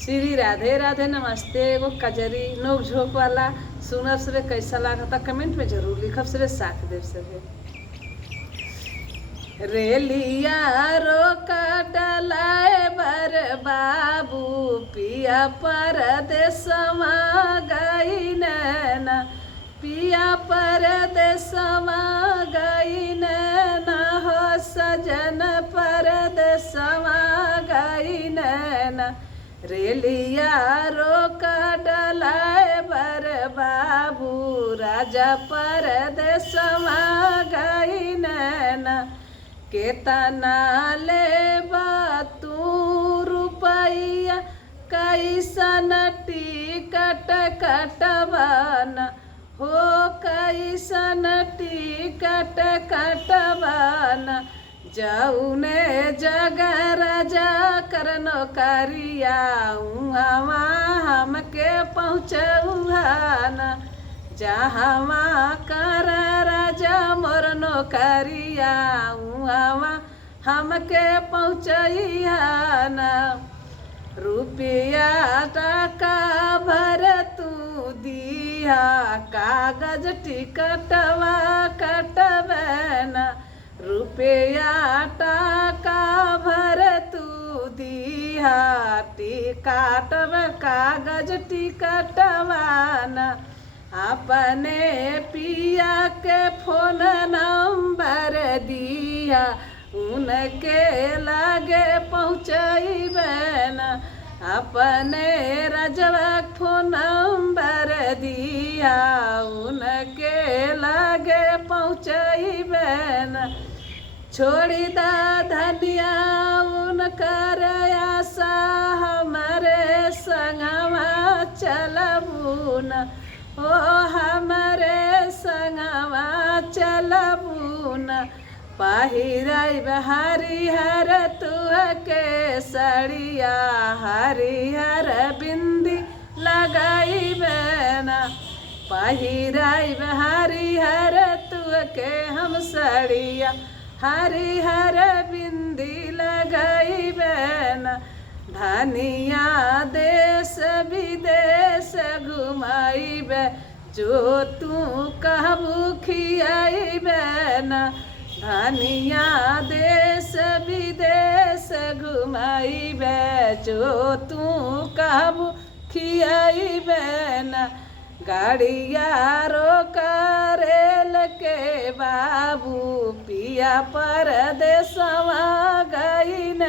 श्री राधे राधे नमस्ते। एगो कजरी नोक झोंक वाला सुनब सरे कैसा लागता कमेंट में जरूर लिखब सरे, साथ देव सरे। रेलिया रोका डलाए बर बाबू पिया परदेसमा गई नैना, पिया परदेसमा गई नैना हो सजन परदेसमा गई नैना। रेलिया रोका डलाए बर बाबू राजा परदेसमा गई नैना। केतना लेबा तू रुपैया कैसन टिकट कटवाना हो, कैसन टिकट कटवाना। जौने जगह राजा कर नौकरिया उहवा हमके पहुँचौहाना, जहाँ कर राजा मोर नौकरिया उहवा हमके पहुँचैहाना। रुपया टका भर तू दिया कागज टिकटवा कटवाना, रुपया टका भर तू दिया टिकटव कागज टिकटवाना। अपने पिया के फोन नंबर दिया उनके लागे पहुँचैबना, अपने रजवा फोन नंबर दिया उनके लागे पहुँचैबना। छोड़ी दा धनिया उनकर आशा हमारे संगवा चलबून, ओ हमारे संगवा चलबून। पहिराइब हरिहर तुहके सड़िया हरिहर बिंदी लगाइबना, पहिराइब हरिहर तुहके हम सड़िया हरिहर बिंदी लगाइबना। धनिया देश विदेश घुमाइब जो तू कहबू खियाइबना, धनिया देश विदेश घुमाइब जो तू कहबू खियाइबना। गाड़िया रोका रेल के बाबू पिया परदेसवा गई।